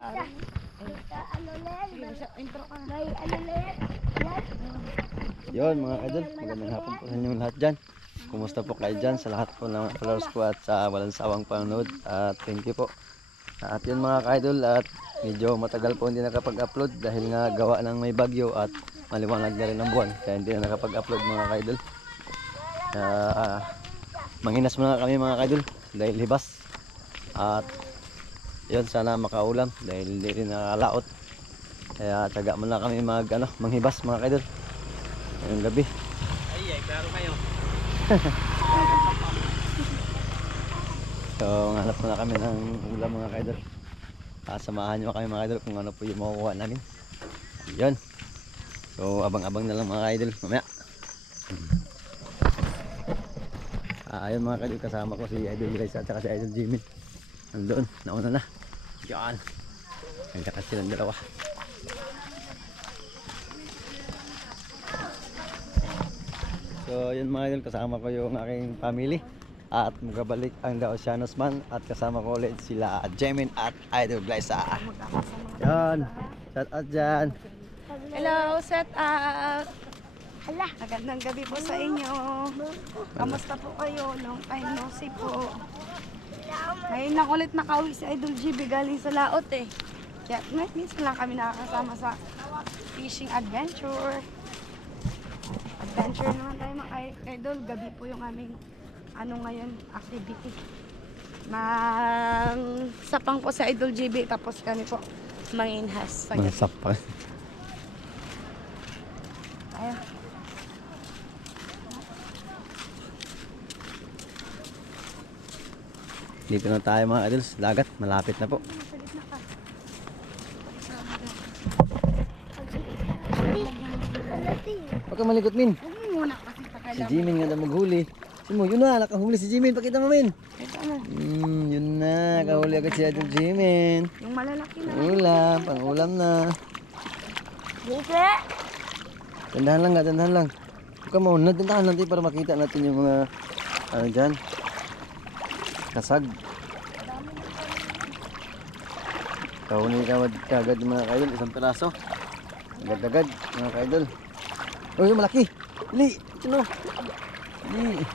Yon mga idol, magandang hapon po sa inyo lahat dyan. Kumusta po kayo dyan sa lahat po ng followers ko at sa walang sawang panonood. At thank you po. At yun mga idol, at medyo matagal po hindi nakapag-upload dahil nga gawa ng may bagyo at maliwanag na rin ang buwan. Kaya hindi na nakapag-upload mga idol. Manginas muna kami mga idol dahil hibas. At yun, sana makaulam dahil hindi rin nakalaot. Kaya taga muna kami manghibas mga idol ngayong gabi. Ay, klaro kayo. So hanap muna kami ng ulam mga idol. Samahan nyo kami mga idol kung ano po yung makukuha namin. Yun. So abang-abang na lang mga idol mamaya. Ayun mga idol, kasama ko si Idol Grace at saka si Idol Jimmy. Nandoon, nauna na. Yan. Nagkakas silang dalawa. So yun mga idol, kasama ko yung aking family. At magkabalik ang The Oceanos Man. At kasama ko ulit sila Jemin at Idol Grace. Yan. Shout out dyan. Hello, set up! Hala! Magandang gabi po sa inyo. Kamusta po kayo? Long time no see po. Ngayon lang ulit nakauwi si Idol GB galing sa laot eh. Kaya minsan lang kami nakakasama sa fishing adventure. Adventure naman tayo mga idol. Gabi po yung aming ngayon activity. Sapang po sa Idol GB tapos kami po manginhas. Sapang. Ayan. Dito na tayo mga idols, dagat, malapit na po. Huwag kang malikot min. Si Jimin nga na maghuli. Sino mo, yun na, nakahuli si Jimin, pakita mo min. Yun na, kahuli agad si Idol Jimin. Yung malalaki na. Ulam, pang ulam na. Tandahan lang nga, tandahan lang. Huwag kang maunod, tandahan lang tayo para makita natin yung mga dyan. Kasag. Kahuni kagad mga kaidol, isang piraso. Agad-agad mga kaidol. Oh, yung malaki. Ili, ito no. Ili.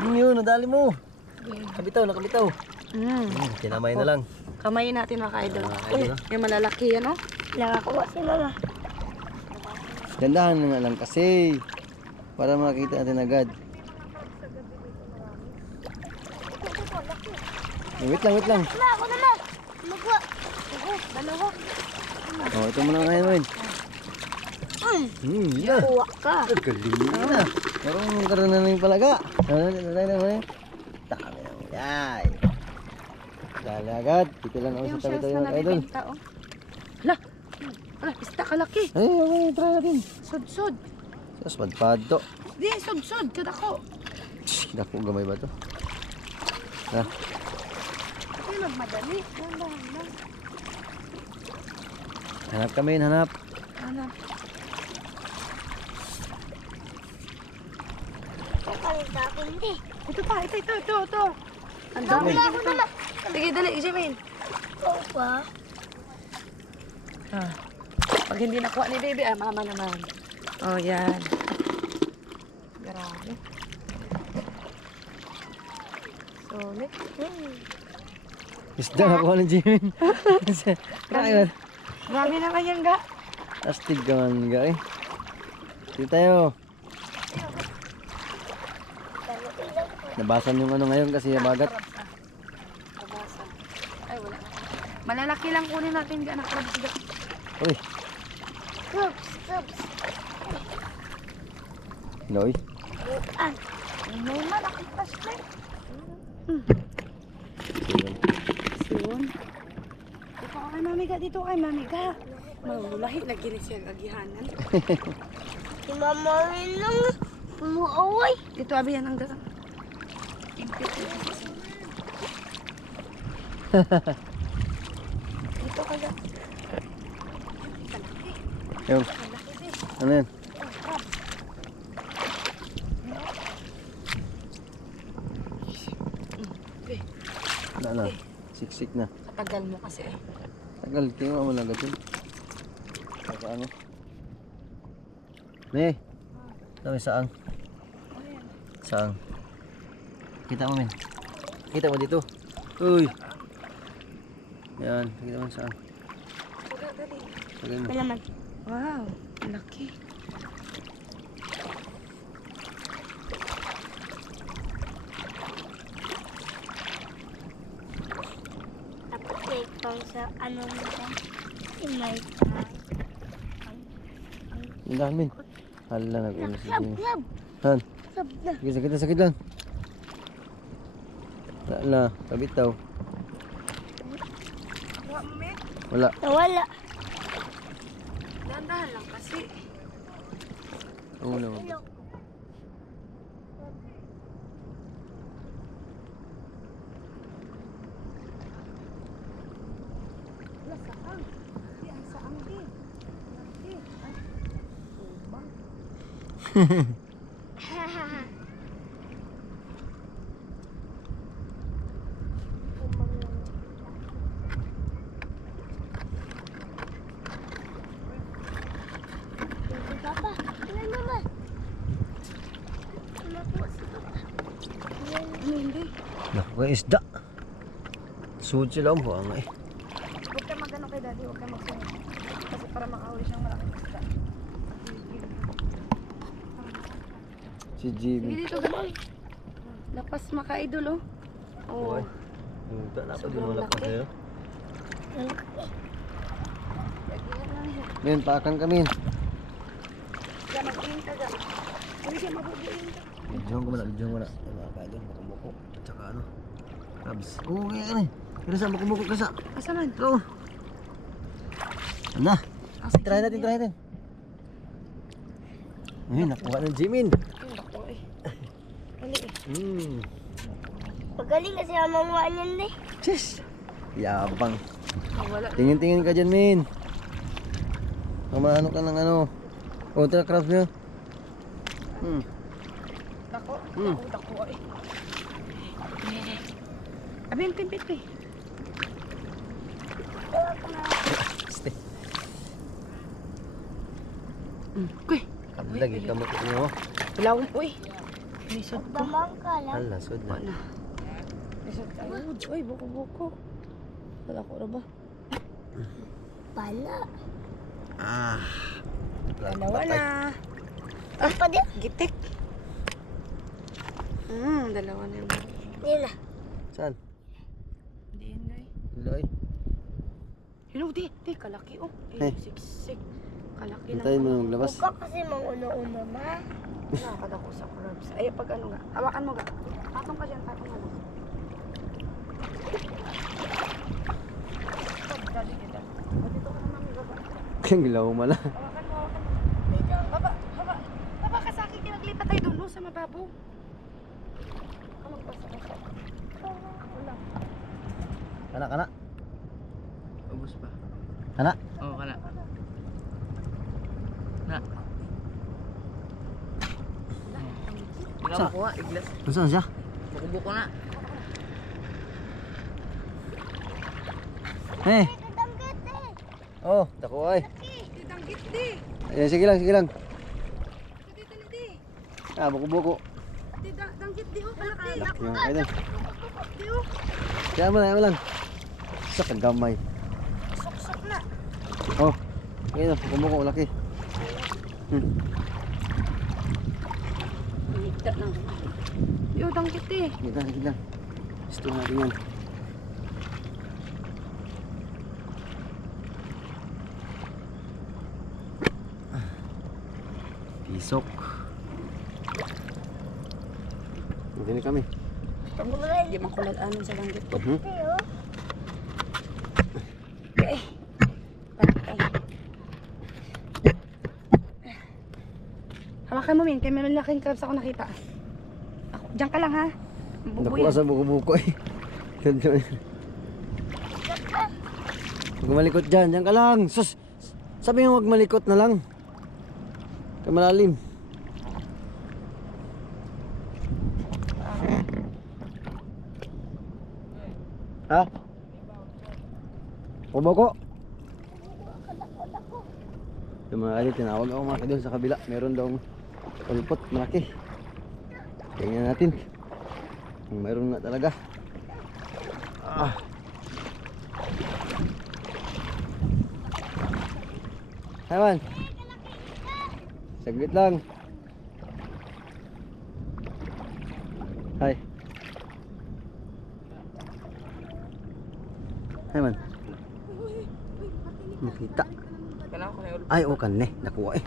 Yun, nadali mo. Kabitaw, nakabitaw. Kinamay na lang. Kamayin natin mga idol. Uy, yung malalaki yan, no? Nakakuha sila na. Dandahan na nga lang kasi. Para makita natin agad. Wait lang. Ako naman. Magwa. Dalawa. Oh, ito muna ngayon, Win. Yun na. Kuha ka. Galing na. Marunong ka na yung palaga. Dali na. Tama na mo. Yay. Dali agad. Dito lang ako sa tabi-tabi mga idol. Hala. Isda kalaki. Ay, okay. Try natin. Sud. Tapos padpad to. Di, sud. Kadako. Dako gamay ba to? Ha? Hindi magmadali. Lang. Hanap kami, hanap. Ano? Ito pa, ito. Ang dami. Ako naman. Sige, dali, Jimin. Oo pa. Pag hindi nakuha ni baby, mama naman. Oh, yan. Grabe. Sulit. Isda nakuha ng Jimin. Grabe naman yan, ga. Astig naman ga eh. Dito tayo. Nabasan yung ngayon kasi bagat. Nabasan. Ay, wala. Malalaki lang kunin natin ga na crabs ga. Uy. Crabs. Noy. May malaki pa siya. Yun. Dito kay mami ga. Mahulahi lagi rin siya agihanan. Si Mama rin lang umuaway. Dito abi yan ang daga. Dito kaga. Yung. Ano yan? Na. Siksik na. Katagal mo kasi eh. Tagal, tingnan mo lang agad yun. Saka ano? Ne, dami saang. Saang. Kita mo, men. Kita mo dito. Uy. Yan, kita mo saang. Sagay mo. Malaman. Wow, laki. Tapos take pang sa ano nito. May Yung dami. Hala, nag-ulo si Sab, Jimmy. sab. Han, Sab na. sakit lang, sakit lang. Hala, kabit daw. Wala. Nawala. Dahan-dahan lang kasi. Ulo. Wala saang. Di ang saang din. Laki. Ay, ubang. Papa, ilan naman? Ano po si Papa? Ano hindi? Naku, isda. Suod sila ang buwang eh. Huwag ka magano kay daddy, huwag ka magsunod. Kasi para makahuli siyang malaking isda. Si Sige Jimmy. dito, gano'n. Lapas maka-idol, oh. Oo. Uy. Punta na pa din Sobrang wala pa laki. sa'yo. Lagyan lang yan. Men, pakan kami. Kaya mag-iing ka dyan. Hindi siya mabubuin ka. Bidyohan ko muna, bidyohan ko muna. Ay, mga kaidol, buko-buko. At saka ano, crabs. Oo, kaya ka na eh. Kaya buko-buko, kasa. Asa man? Ito. Ano? Asa Try natin, try natin. Ay, nakuha ng Jimin. Ang bako eh. Hali eh. Magaling kasi ang mamuha niyan eh. Cheers. Yabang. Wala. Tingin-tingin ka dyan, Min. Mamano ka ng ano. O, tira crabs nyo. Dako. Hmm. Dako eh. Abi, yung timpit eh. Ste. Kuy. Lagi kamot nyo. Bilawon po eh. Lisod ko. Damang ka lang. Hala, sud na. Wala. Lisod ka. Uy, buko-buko. Wala ko na ba? Pala. Ah. Dalawa na. Apa din? Gitik. Dalawa na yung Yan na. Saan? Hindi yun guys. Loy. Hello, di, kalaki oh. Eh. Siksik. Kalaki Hintayin mo na maglabas. Huwag ka kasi manguna-una ma. Nakakad ako sa crabs. Ay, pag ano nga. Hawakan mo ga. Patong ka dyan, patong ka lang. Dali kita. Dito ka naman may baba. Kang ilaw mo mala. Hawakan mo, hawakan mo. Baba, baba. Baba ka sa akin, kinaglipat tayo doon no, sa mababaw. Magpasa-pasa. Wala. Kana, kana. Ubus pa. Kana. Oo, kana. Na. Hindi ka makuha, iglas. Saan siya? Buko-buko na. Eh. Kadanggit eh. Oh, dako ay. Titanggit di. Ayan, sige lang, sige lang. Dito na di. Ah, buko-buko. Titanggit di oh, kalaki. Yung kaidol. Di oh. Kaya mo lang. Sa kagamay. Sok-sok na. Oh. Ayun, buko-buko, laki. Higda lang. Yo, tanggit eh. Sige lang, sige lang. Gusto natin yan. Pisok. Hindi kami. Hindi makulad amin sa langgit to. Tayo. Okay. Patay. Hawakan mo, Min. Kaya may malaking crabs ako nakita. Ako, diyan ka lang, ha? Nakuha Bubuyan. sa buko-buko eh. Huwag malikot dyan, dyan ka lang. Sus, sabi nga huwag malikot na lang. Kaya malalim. Ha? Buko-buko? Yung mga idol, tinawag ako mga idol sa kabila. Meron daw ulpot, malaki. Tingnan natin. Kung meron na talaga. Ah. Haman. Saglit lang. Hi. Haman. Nakita. Kailangan ko na yung Ay, oh kan nakuha eh.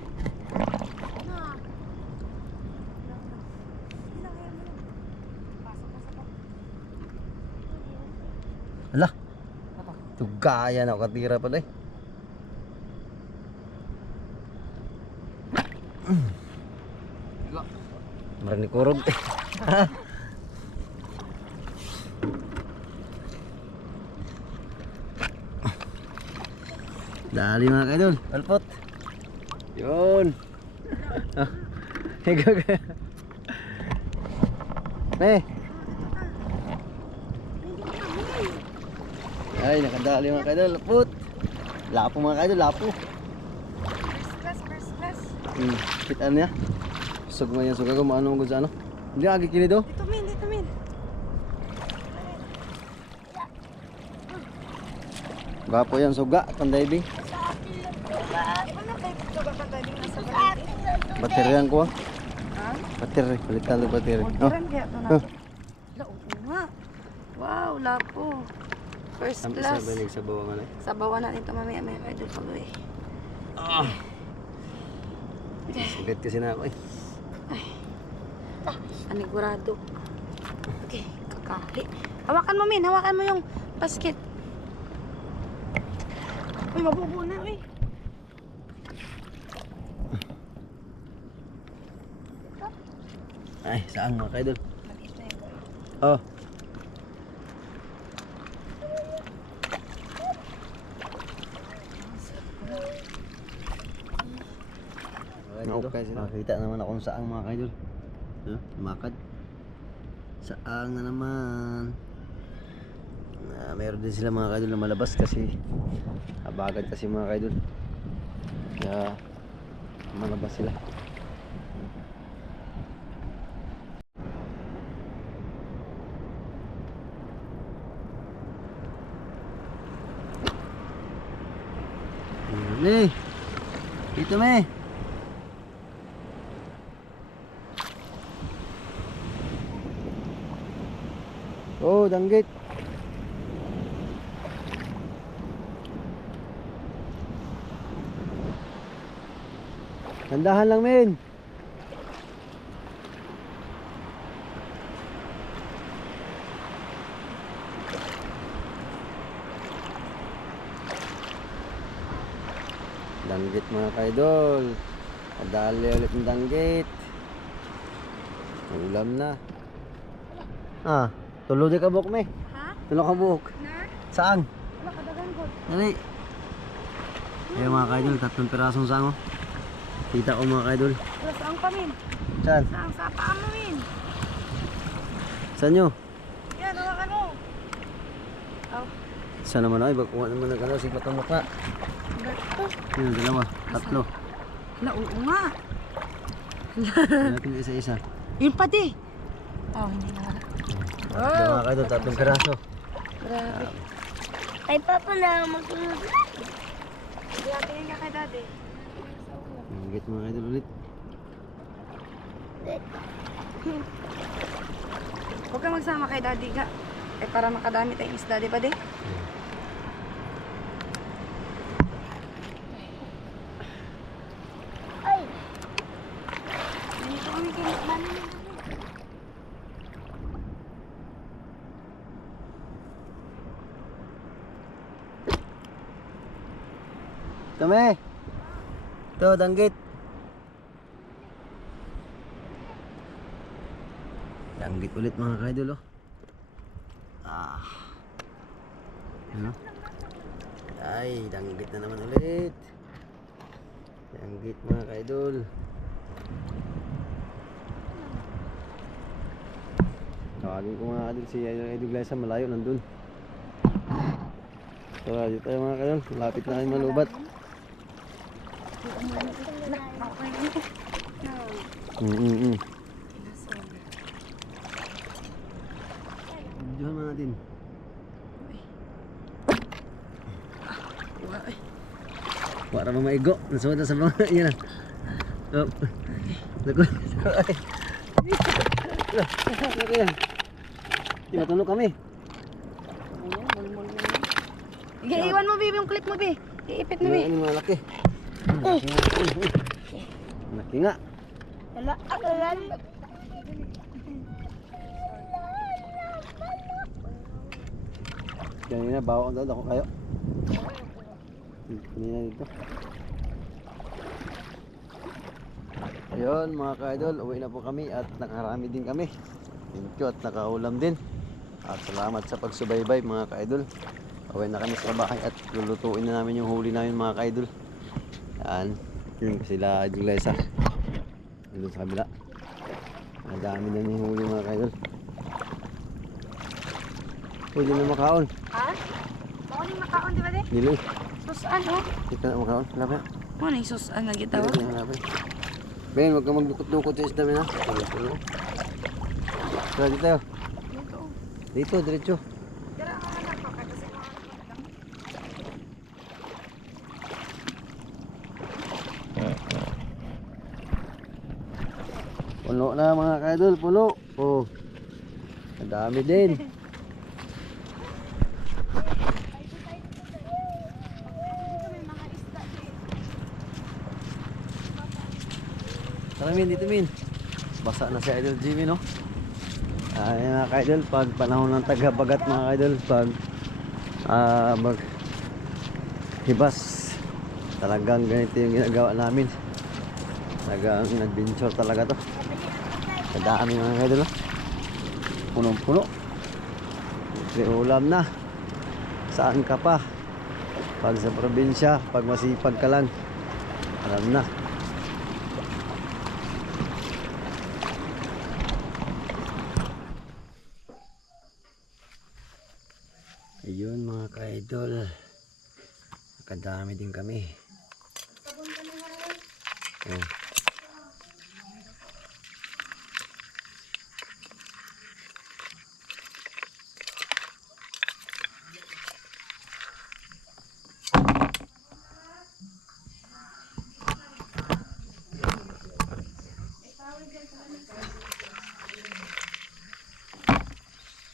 Ala. Tugaya na katira pala eh. Marang ni kurog. Dali mga kaidol, alpot. Yun. Ah. Higag. Ay, nakadali mga kaidol, alpot. Lapo mga kaidol, lapo. First class. Kita niya. Sug mo yan, sugag mo ano mo sa ano. Hindi agi kini do. Dito min. Gapo yan suga, pandiving. Ano kayo suga pa tayo nasa bahay? Bateryan ko. Ha? Bateri, palitan ng bateri. Oh. Orderan kaya ito natin. Oo nga. Wow, lapo. First class. sa bawang ano. Sabawan na nito mamaya may idol pa eh. Sugat kasi na ako eh. Anigurado. Okay, kakali. Hawakan mo min, hawakan mo yung basket. Uy, mabubo na, uy. Ay, saan mga kaidol? Maliit na yun. Oh. Okay, nakita naman akong saang mga kaidol. Makad. Saang na naman. Mayroon din sila mga kaidol na malabas kasi habagad kasi mga kaidol. Kaya malabas sila. Me. Dito me. Oh, danggit. Tandahan lang, men. Danggit mga kaidol. Kadali ulit ng danggit. Ulam na. Ah, tulo di ka buhok me. Ha? Tulo ka buhok. Na? Saan? Wala kadagan ko. Dali. Ayan mga kaidol, 3 pirasong sango. Kita ko mga kaidol. Wala saang pa min. Saan? Saang sa paa mo min. Saan nyo? Yan, hawakan mo. Oh, Saan naman ay? Bakuha naman ng ano, sigpat ng mukha. Berto. Yun, 2, 3. Wala, oo nga. Natin isa-isa. Yun pa di. Oh, hindi na wala. Ayan mga kaidol, 3 piraso. Grabe. Ay, papa na magsunod. Tingin ka kay daddy. Danggit mga kaidol ulit. Huwag kang magsama kay daddy ka. Eh, para makadami tayong isda, di ba di? Ay, Ganito kami kinakman. Tame! Ito, danggit. Danggit ulit mga kaidol oh. Ah. Ano? Ay, danggit na naman ulit. Danggit mga kaidol. Tawagin ko mga kaidol si Idol Glesa, malayo nandun. So, dito tayo mga kaidol. Malapit na kayong malubat. Diyan natin. Wala pa maigo. Nasuot na sa mga yan. Oh. Lago. Lago yan. Di matulog kami. Iiwan mo, Bibi, yung clip mo, Bi. Iipit mo, Bi. Ano mga laki. Laki nga. Wala, wala. Kanina bawa ko ako kayo. Kanina dito. Ayun mga ka-idol, uwi na po kami at nakarami din kami. Thank you at nakaulam din. At salamat sa pagsubaybay mga ka-idol. Uwi na kami sa bahay at lulutuin na namin yung huli namin mga ka-idol. Yan, yun sila Idolesa. Doon sa kabila. Madami na yung huli mga ka-idol. Pwede na makaon. Ha? Bako ni makaon, di ba, de? Niloy. Susan, oh. Hindi ka na makaon. Wala pa. Ano yung susan na gitawa? Wala pa. Ben, huwag kang magdukot-dukot sa isda mo na. Tara dito tayo. Dito. Dito, diretso. Tara, anak ko. Kasi Puno na mga ka-idol, puno. Oh. Ang dami din. Tara Min, dito Min. Basa na si Idol Jimmy, no? Ay mga ka-idol, pag panahon ng tagabagat mga ka-idol, pag mag hibas, talagang ganito yung ginagawa namin. Talagang adventure talaga to. Sa dami mga ka-idol, no? Punong-puno. May ulam na. Saan ka pa? Pag sa probinsya, pag masipag ka lang, alam na. Ayun mga ka-idol, nakadami din kami. Oh.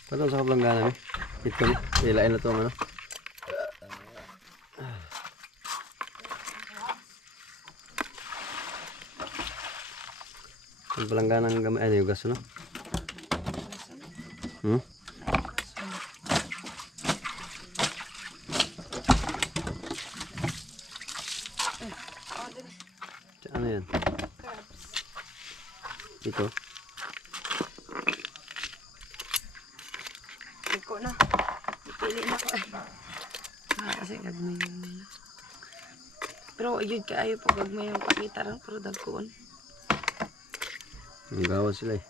Patong sa kablangganan eh. Ito, ilain na ito ang ano. Ang palangganang gamay, ano yung gas, no? Ano yan? Ito. ko na. Ipili na ko eh. Kasi gagmay yung pero ayun kaayo po gagmay yung pakita rin pero dagkoon. Ang gawa sila eh.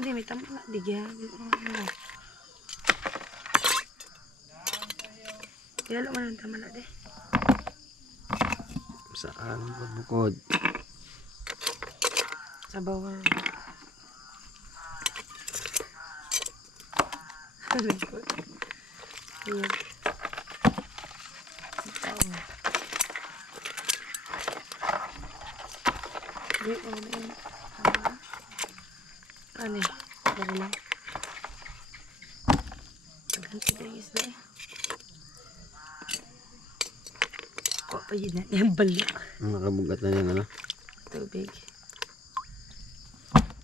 Di may tamla. Di gyan. Kaya man ang tamla de. Saan bukod? Sa bawah. Iya. Di ano dari lang. Ganti kayo isda eh. Kok pa yun na yung balik. Nakabugat na yung ano? Tubig.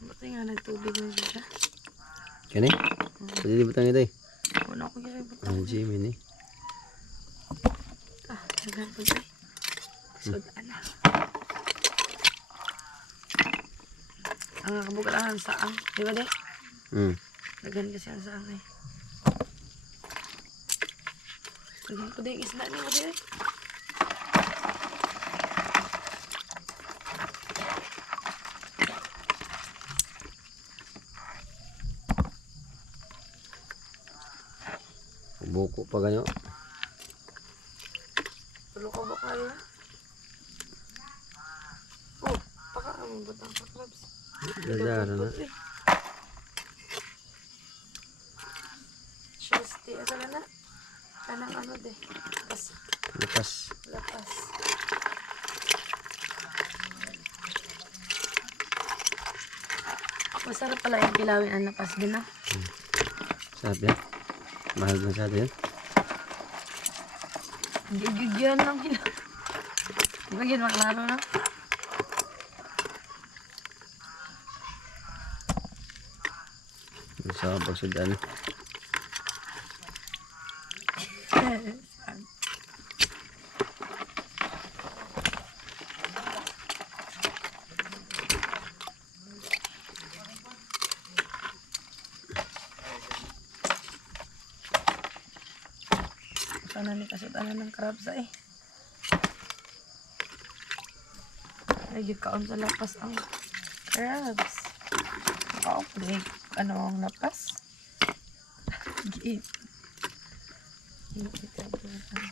Ba't nga nagtubig mo siya? Kani? Pwede di butang ito eh. Wala ko kaya butang. Ang Jimmy ni. Nagan po siya. Sudan na. Ang kabugalan saang. Di ba de? Nagan kasi ang saang eh. Nagan po din isda niya ba de? Buko pa ganyo. Tulo ko ba ko kaya. Oh, baka ang butang ka, crabs. Dadara na. Tuesday, asa na? Kanang ano de? Lapas. Lapas. Masarap pala yung kilawin ang lapas din ah. Sarap yan. Mahal masyado yan. Gigigyan lang hilaw. Bagyan maklaro na. Sa pagsudan. Sana ni kasutanan ng crabs eh. Ay, kaon sa lapas ang crabs. Naka-update. Ano ang lapas? Giit. Giit ang lapas.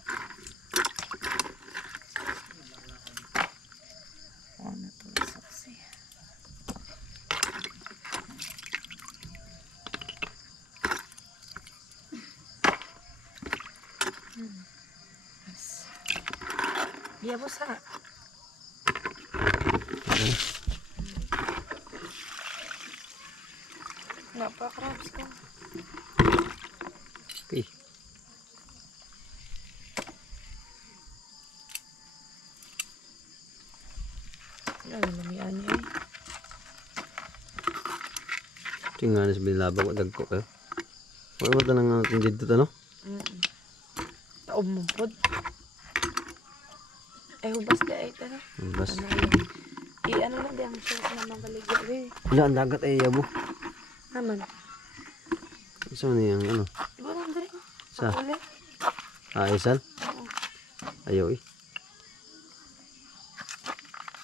Ano to? Saksi. Yes. Iya, bos ha. Napa-crabs ko. Okay. Ano namian niya eh. Tingnan sa bilabag o dagko kayo. Wala mo tanang natin dito to, no? Taob mo pod. Ay, hubas di ay ito. Bas. Ano yun? I-ano na di ang sauce na mabaligya. Wala, ang dagat ay yabo. Naman. Isa mo niyang ano? Iba lang dali. Sa? Pakuli. Isan? Oo. Ayaw eh.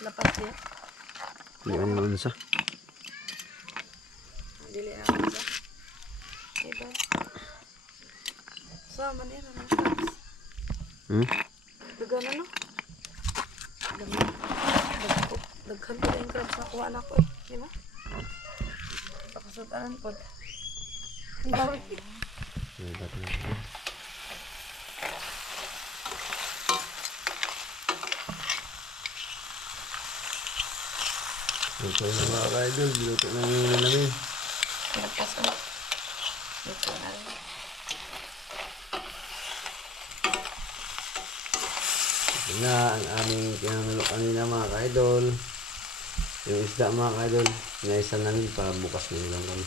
Lapas niya. Hindi ka naman sa. Dili na ako sa. Iba. Sama niya na ng crabs. Dagan ano? Daghan po yung crabs na kuha na ko eh. Di ba? Pakasutanan po. Ang dami. Ito yung mga ka-idol. Biluto na yung namin. Lapas ko. Ito na rin. Ito na ang aming pinanulok kanina mga ka-idol. Yung isda mga ka-idol. Inaisal namin para bukas na lang kami.